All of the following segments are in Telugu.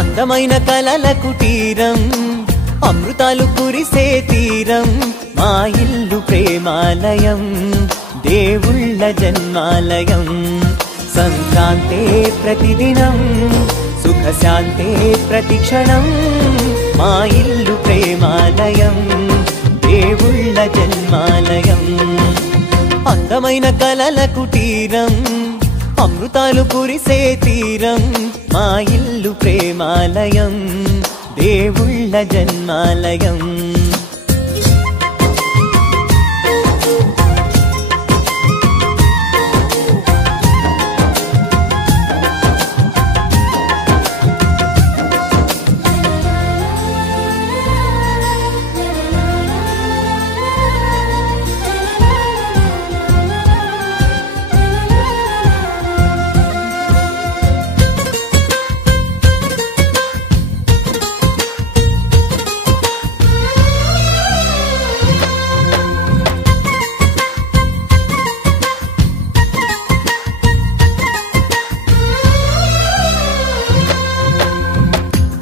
అందమైన కలల కుటీరం అమృతాలు కురిసే తీరం మా ఇల్లు ప్రేమాలయం దేవుళ్ళ జన్మాలయం సంక్రాంతే ప్రతిదినం సుఖశాంతే ప్రతిక్షణం మా ఇల్లు ప్రేమాలయం దేవుళ్ళ జన్మాలయం అందమైన కలల కుటీరం అమృతాలు కురిసే తీరం మా ఇల్లు ప్రేమాలయం దేవుళ్ళ జన్మాలయం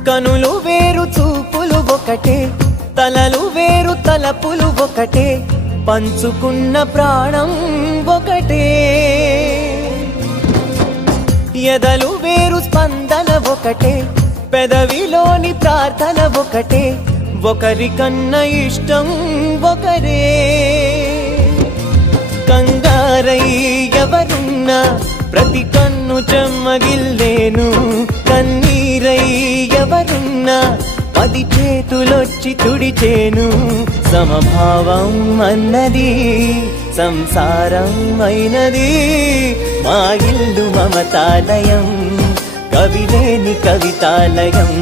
కనులు వేరు చూపులు ఒకటే తలలు వేరు తలపులు ఒకటే పంచుకున్న ప్రాణం ఒకటే ఎదలు వేరు స్పందన ఒకటే పెదవిలోని ప్రార్థన ఒకటే ఒకరికన్నా ఇష్టం ఒకరే కంగారై ఎవరున్నా ప్రతి కన్ను చెమ్మగిల్లేను కన్నీరై ఎవరున్నా 10 చేతులొచ్చి తుడిచేను సమభావం అన్నది సంసారం అయినది మా ఇల్లు మమతాలయం కవిలేని కవితాలయం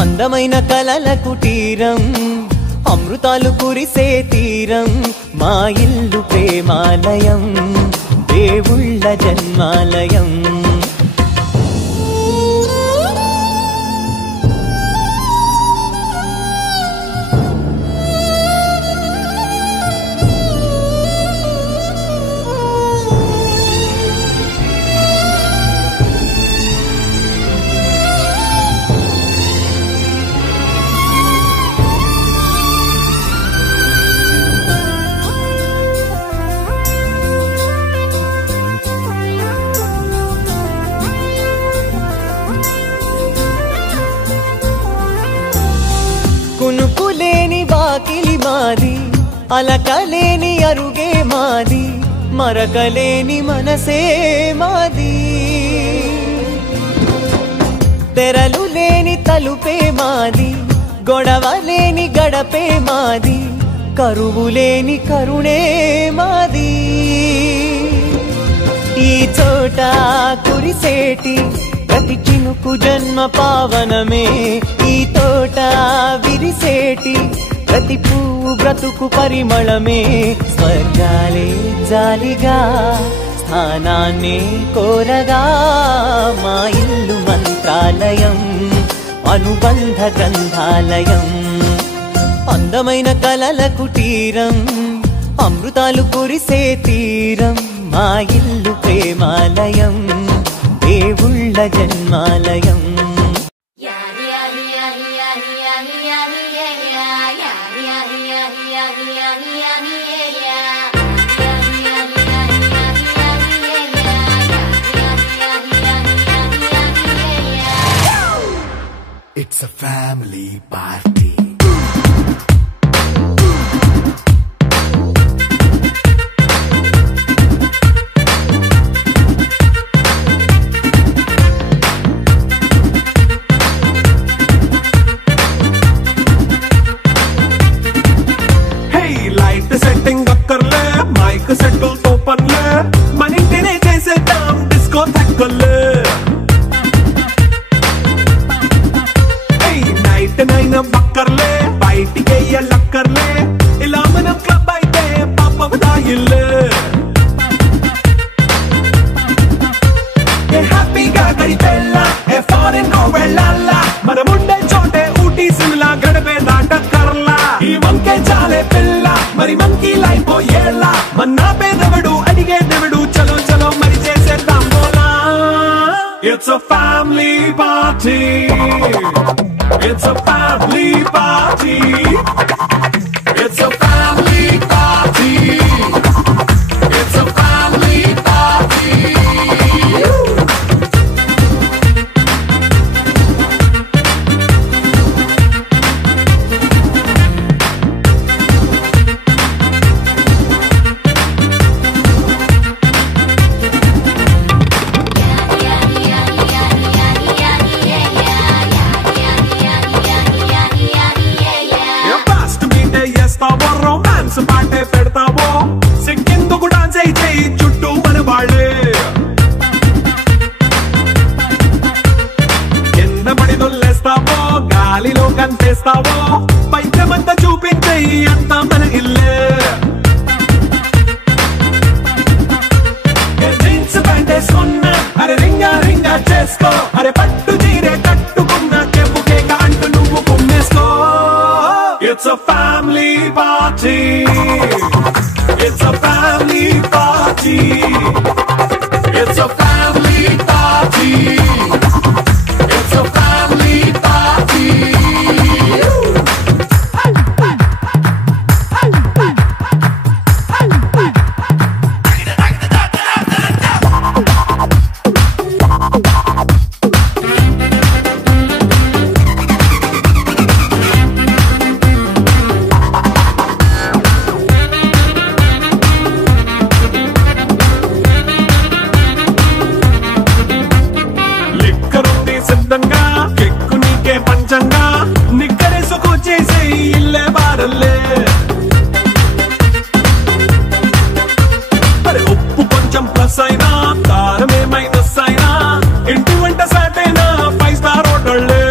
అందమైన కలల కుటీరం అమృతాలు కురిసే తీరం మా ఇల్లు ప్రేమాలయం దేవుళ్ళ జన్మాలయం కునుకులేని వాకిలి మాది అలకలేని అరుగే మాది మరకలేని మనసే మాది తెరలు లేని తలుపే మాది గొడవలేని గడపే మాది కరువులేని కరుణే మాది ఈ చోట కురిసేటి ప్రతి చినుకు జన్మ పావనమే ఈ తోట విరిసేటి ప్రతి పువ్వు బ్రతుకు పరిమళమే స్వర్గాలే జాలిగా స్థానాన్ని కోరగా మా ఇల్లు మంత్రాలయం అనుబంధ గ్రంథాలయం అందమైన కలల కుటీరం అమృతాలు కురిసే తీరం మా ఇల్లు ప్రేమాలయం దేవుళ్ళ జన్మాలయం It's a family party. సెట్టుల్ తోపన్లే మన ఇంటినే చేసేద్దాం డిస్కో తక్కలే నైట్ నైన్ బక్కర్లే బయటికి లక్కర్లే ఇలా మనం క్లబ్ అయితే పాప దాయిల్లే హ్యాపీగా గడిపెల్లా ఏ ఫారెన్ నో వెళ్ళాలా మనం ఉండే చోటే ఊటీ సిమ్లా గడిపే దాటక్కర్లా ఈ వంకే చాలే పిల్ల మరి మంకీ లైఫ్ ఏళ్ళ మన్నా పేదవడు అడిగే దేవుడు చలో చలో మరి చేసేద్దాం బోలా It's a family party. It's a family party. It's a family party. It's a family party. Romance పాటే పెడతావో సిక్కిందుకు డాన్స్ అయి చేయి చుట్టూ మన వాళ్ళే కింద పడి దొల్లేస్తావో గాలిలో కంటేస్తావో పైకమంతా చూపించేయి అంతా మన ఇల్లే జీన్స్ ప్యాంట్ వేసుకున్నా అరే రింగా రింగా చేసుకో అరే పట్టు చీరే కట్టుకున్న కేపు కేక అంటూ నువ్వు కుమ్మేసుకో It's a family party. It's a family party. It's a family party. It's a family party. సిద్ధంగా కెక్కు నీకే పంచంగా నిక్కరేసుకు చేసే ఇల్లే బారల్లే అరే ఉప్పు కొంచెం ప్లస్ అయినా కారమే మైనస్ అయినా ఇంటి వంట సాటైనా 5 స్టార్ హోటళ్ళే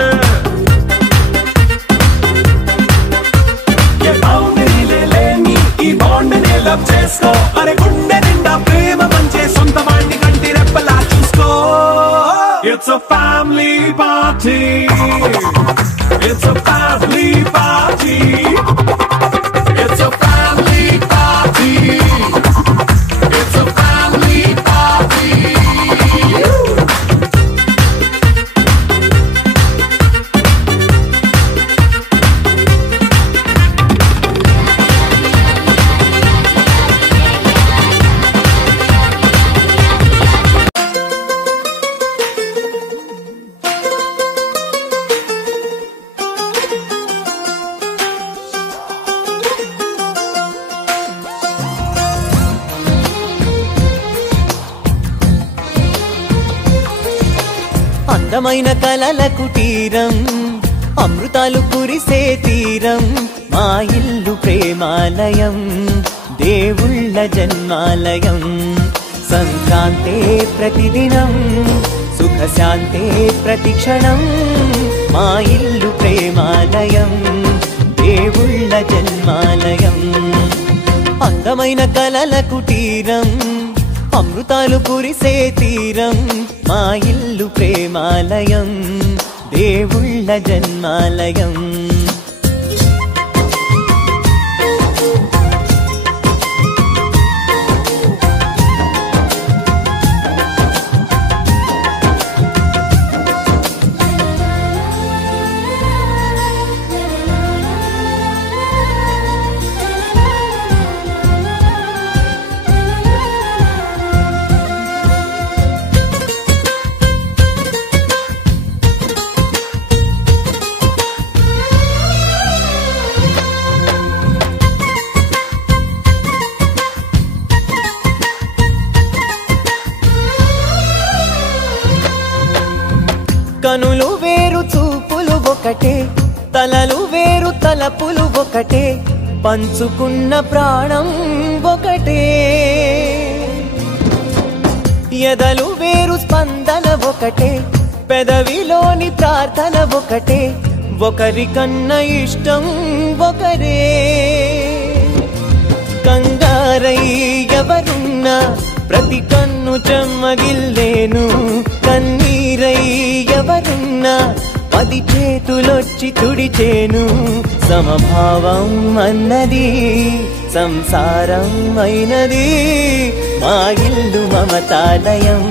ఏ బౌండరీలే లేని ఈ బాండ్ని లవ్ చేసుకో అరే గుండె నిండా ప్రేమ పంచే సొంత వాణ్ణి కంటి రెప్పలా చూసుకో It's a family party. It's a family party. It's a family party. It's a family party. అందమైన కలల కుటీరం అమృతాలు కురిసే తీరం మా ఇల్లు ప్రేమాలయం దేవుళ్ళ జన్మాలయం సంక్రాంతే ప్రతిదినం సుఖశాంతే ప్రతిక్షణం మా ఇల్లు ప్రేమాలయం దేవుళ్ళ జన్మాలయం అందమైన కలల కుటీరం అమృతాలు కురిసే తీరం మా ఇల్లు ప్రేమాలయం దేవుళ్ళ జన్మాలయం కనులు వేరు చూపులు ఒకటే తలలు వేరు తలపులు ఒకటే పంచుకున్న ప్రాణం ఒకటే ఎదలు వేరు స్పందన ఒకటే పెదవిలోని ప్రార్థన ఒకటే ఒకరికన్నా ఇష్టం ఒకరే కంగారై ఎవరున్నా ప్రతి కన్ను చెమ్మగిల్లేను కన్నీరై ఎవరున్నా 10 చేతులొచ్చి తుడిచేను సమభావం అన్నది సంసారం అయినది మా ఇల్లు మమతాలయం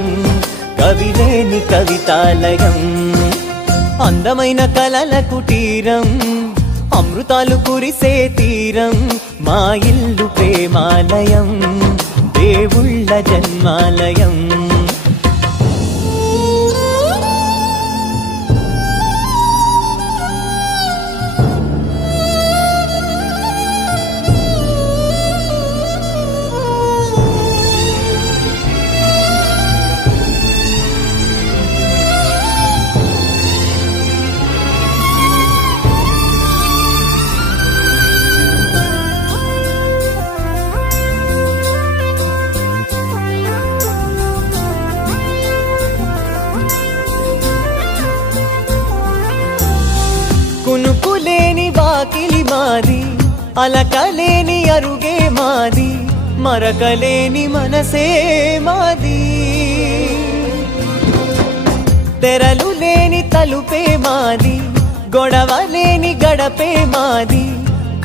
కవిలేని కవితాలయం, అందమైన కలల కుటీరం, అమృతాలు కురిసే తీరం, మా ఇల్లు ప్రేమాలయం, దేవుళ్ళ జన్మాలయం. కునుకులేని వాకిలి మాది, అలకలేని అరుగే మాది, మరకలేని మనసే మాది, తెరలు లేని తలుపే మాది, గొడవలేని గడపే మాది,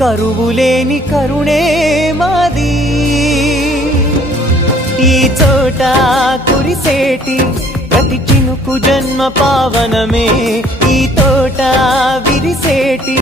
కరువులేని కరుణే మాది. ఈ చోట కురిసేటి ప్రతి చినుకు జన్మ పావనమే, ఈ తోట విరిసేటి